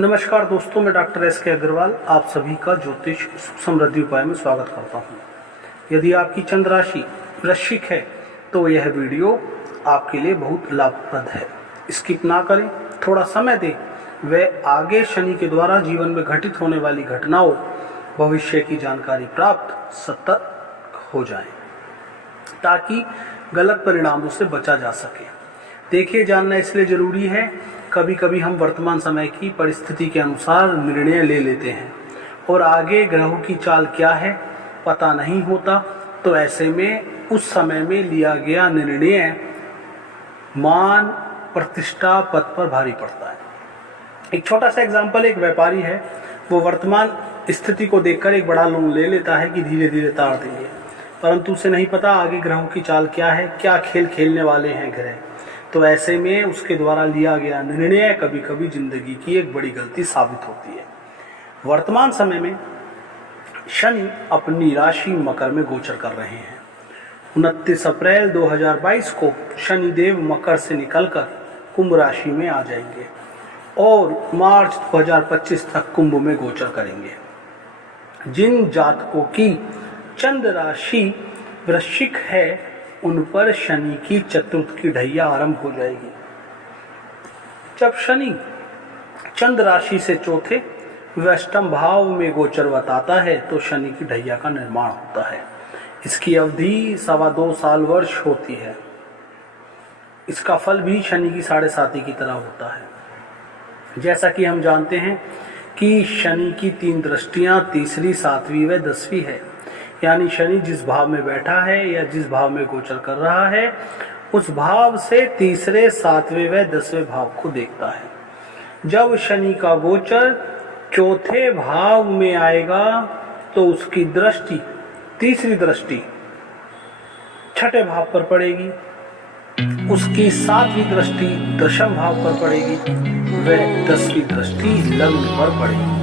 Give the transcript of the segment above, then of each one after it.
नमस्कार दोस्तों, मैं डॉक्टर एस.के. अग्रवाल आप सभी का ज्योतिष समृद्धि उपाय में स्वागत करता हूं। यदि आपकी चंद्र राशि वृश्चिक है तो यह वीडियो आपके लिए बहुत लाभप्रद है। स्किप ना करें, थोड़ा समय दें व आगे शनि के द्वारा जीवन में घटित होने वाली घटनाओं भविष्य की जानकारी प्राप्त सतर्क हो जाएं, ताकि गलत परिणामों से बचा जा सके। देखिए, जानना इसलिए जरूरी है, कभी कभी हम वर्तमान समय की परिस्थिति के अनुसार निर्णय ले लेते हैं और आगे ग्रहों की चाल क्या है पता नहीं होता, तो ऐसे में उस समय में लिया गया निर्णय मान प्रतिष्ठा पद पर भारी पड़ता है। एक छोटा सा एग्जाम्पल, एक व्यापारी है, वो वर्तमान स्थिति को देखकर एक बड़ा लोन ले लेता है कि धीरे धीरे तार देंगे, परंतु उसे नहीं पता आगे ग्रहों की चाल क्या है, क्या खेल खेलने वाले हैं ग्रह। तो ऐसे में उसके द्वारा लिया गया निर्णय कभी कभी जिंदगी की एक बड़ी गलती साबित होती है। वर्तमान समय में शनि अपनी राशि मकर में गोचर कर रहे हैं। 29 अप्रैल 2022 को शनि देव मकर से निकलकर कुंभ राशि में आ जाएंगे और मार्च 2025 तक कुंभ में गोचर करेंगे। जिन जातकों की चंद्र राशि वृश्चिक है उन पर शनि की चतुर्थ की ढैया आरंभ हो जाएगी। जब शनि चंद्र राशि से चौथे व अष्टम भाव में गोचर बताता है तो शनि की ढैया का निर्माण होता है। इसकी अवधि 2.25 साल वर्ष होती है। इसका फल भी शनि की 7.5 की तरह होता है। जैसा कि हम जानते हैं कि शनि की 3 दृष्टियां, तीसरी, 7वीं व 10वीं है। यानी शनि जिस भाव में बैठा है या जिस भाव में गोचर कर रहा है उस भाव से तीसरे, 7वें व 10वें भाव को देखता है। जब शनि का गोचर चौथे भाव में आएगा तो उसकी दृष्टि, तीसरी दृष्टि छठे भाव पर पड़ेगी, उसकी 7वीं दृष्टि दशम भाव पर पड़ेगी व 10वीं दृष्टि लग्न पर पड़ेगी।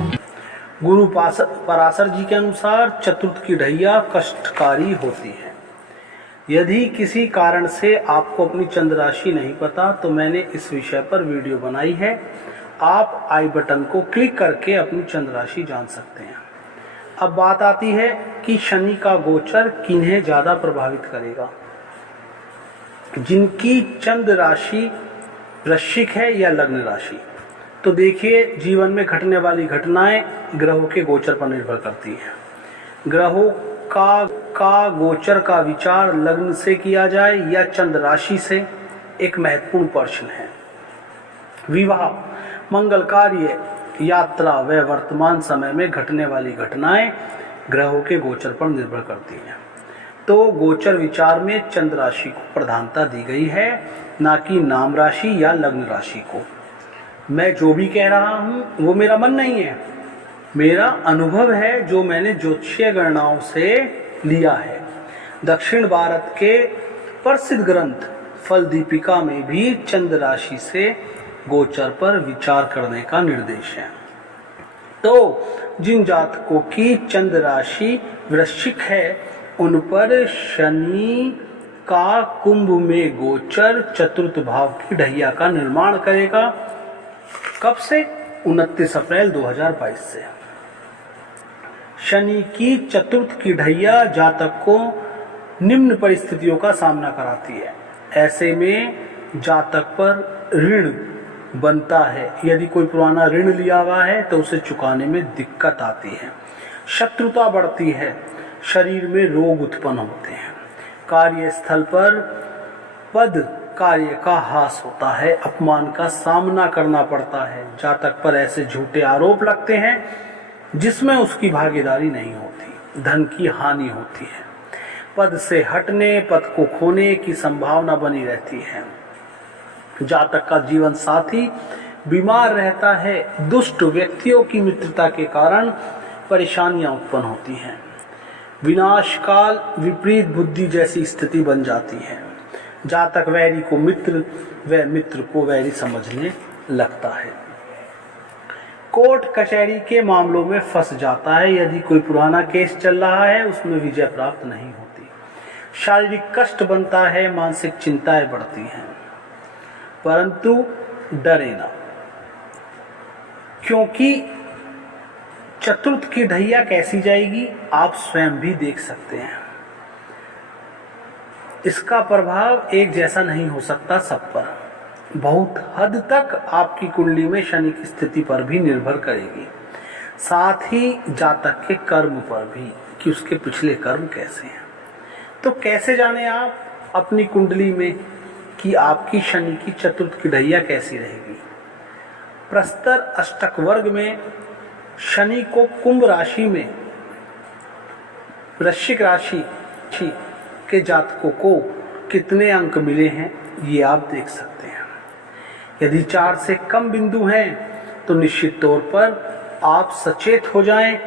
गुरु पराशर जी के अनुसार चतुर्थ की ढैया कष्टकारी होती है। यदि किसी कारण से आपको अपनी चंद्र राशि नहीं पता तो मैंने इस विषय पर वीडियो बनाई है। आप आई बटन को क्लिक करके अपनी चंद्र राशि जान सकते हैं। अब बात आती है कि शनि का गोचर किन्हें ज्यादा प्रभावित करेगा। जिनकी चंद्र राशि वृश्चिक है या लग्न राशि, तो देखिए, जीवन में घटने वाली घटनाएं ग्रहों के गोचर पर निर्भर करती हैं। ग्रहों का गोचर का विचार लग्न से किया जाए या चंद्र राशि से एक महत्वपूर्ण प्रश्न है। विवाह, मंगल कार्य, यात्रा व वर्तमान समय में घटने वाली घटनाएं ग्रहों के गोचर पर निर्भर करती हैं। तो गोचर विचार में चंद्र राशि को प्रधानता दी गई है, ना कि नाम राशि या लग्न राशि को। मैं जो भी कह रहा हूं वो मेरा मन नहीं है, मेरा अनुभव है जो मैंने ज्योतिषीय गणनाओं से लिया है। दक्षिण भारत के प्रसिद्ध ग्रंथ फल दीपिका में भी चंद्र राशि से गोचर पर विचार करने का निर्देश है। तो जिन जातकों की चंद्र राशि वृश्चिक है उन पर शनि का कुंभ में गोचर चतुर्थ भाव की ढैया का निर्माण करेगा। कब से? 29 अप्रैल 2022 से। शनि की चतुर्थ की ढैया जातक को निम्न परिस्थितियों का सामना कराती है। ऐसे में जातक पर ऋण बनता है। यदि कोई पुराना ऋण लिया हुआ है तो उसे चुकाने में दिक्कत आती है। शत्रुता बढ़ती है, शरीर में रोग उत्पन्न होते हैं, कार्यस्थल पर पद कार्य का ह्रास होता है, अपमान का सामना करना पड़ता है। जातक पर ऐसे झूठे आरोप लगते हैं जिसमें उसकी भागीदारी नहीं होती, धन की हानि होती है, पद से हटने, पद को खोने की संभावना बनी रहती है। जातक का जीवन साथी बीमार रहता है, दुष्ट व्यक्तियों की मित्रता के कारण परेशानियां उत्पन्न होती हैं, विनाशकाल विपरीत बुद्धि जैसी स्थिति बन जाती है। जातक वैरी को मित्र व मित्र को वैरी समझने लगता है। कोर्ट कचहरी के मामलों में फंस जाता है। यदि कोई पुराना केस चल रहा है उसमें विजय प्राप्त नहीं होती। शारीरिक कष्ट बनता है, मानसिक चिंताएं बढ़ती हैं, परंतु डरे ना, क्योंकि चतुर्थ की ढैया कैसी जाएगी आप स्वयं भी देख सकते हैं। इसका प्रभाव एक जैसा नहीं हो सकता सब पर, बहुत हद तक आपकी कुंडली में शनि की स्थिति पर भी निर्भर करेगी, साथ ही जातक के कर्म पर भी कि उसके पिछले कर्म कैसे हैं। तो कैसे जाने आप अपनी कुंडली में कि आपकी शनि की चतुर्थ की ढैया कैसी रहेगी। प्रस्तर अष्टक वर्ग में शनि को कुंभ राशि में वृश्चिक राशि के जातकों को कितने अंक मिले हैं ये आप देख सकते हैं। यदि 4 से कम बिंदु हैं तो निश्चित तौर पर आप सचेत हो जाएं,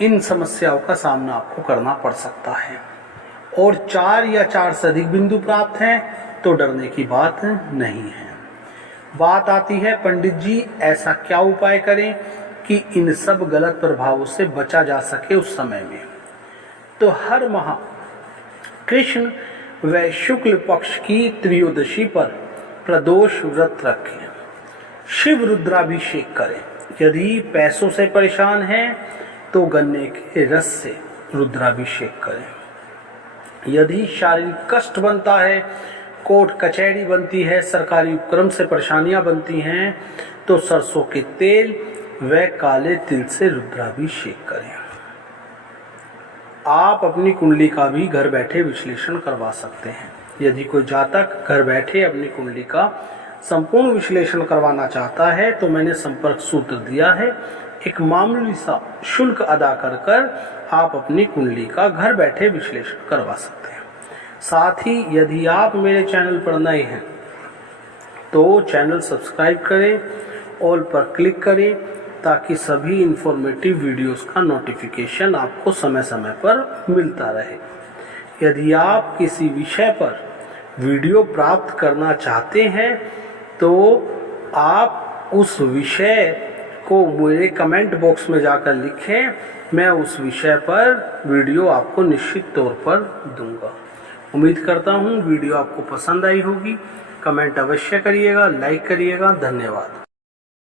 इन समस्याओं का सामना आपको करना पड़ सकता है। और 4 या 4 से अधिक बिंदु प्राप्त हैं तो डरने की बात नहीं है। बात आती है पंडित जी ऐसा क्या उपाय करें कि इन सब गलत प्रभावों से बचा जा सके उस समय में। तो हर माह कृष्ण व शुक्ल पक्ष की त्रयोदशी पर प्रदोष व्रत रखें, शिव रुद्राभिषेक करें। यदि पैसों से परेशान हैं तो गन्ने के रस से रुद्राभिषेक करें। यदि शारीरिक कष्ट बनता है, कोर्ट कचहरी बनती है, सरकारी उपक्रम से परेशानियां बनती हैं तो सरसों के तेल व काले तिल से रुद्राभिषेक करें। आप अपनी कुंडली का भी घर बैठे विश्लेषण करवा सकते हैं। यदि कोई जातक घर बैठे अपनी कुंडली का संपूर्ण विश्लेषण करवाना चाहता है तो मैंने संपर्क सूत्र दिया है। एक मामूली सा शुल्क अदा कर आप अपनी कुंडली का घर बैठे विश्लेषण करवा सकते हैं। साथ ही यदि आप मेरे चैनल पर नए हैं तो चैनल सब्सक्राइब करें, ऑल पर क्लिक करें ताकि सभी इंफॉर्मेटिव वीडियोस का नोटिफिकेशन आपको समय समय पर मिलता रहे। यदि आप किसी विषय पर वीडियो प्राप्त करना चाहते हैं तो आप उस विषय को मेरे कमेंट बॉक्स में जाकर लिखें, मैं उस विषय पर वीडियो आपको निश्चित तौर पर दूंगा। उम्मीद करता हूँ वीडियो आपको पसंद आई होगी। कमेंट अवश्य करिएगा, लाइक करिएगा। धन्यवाद।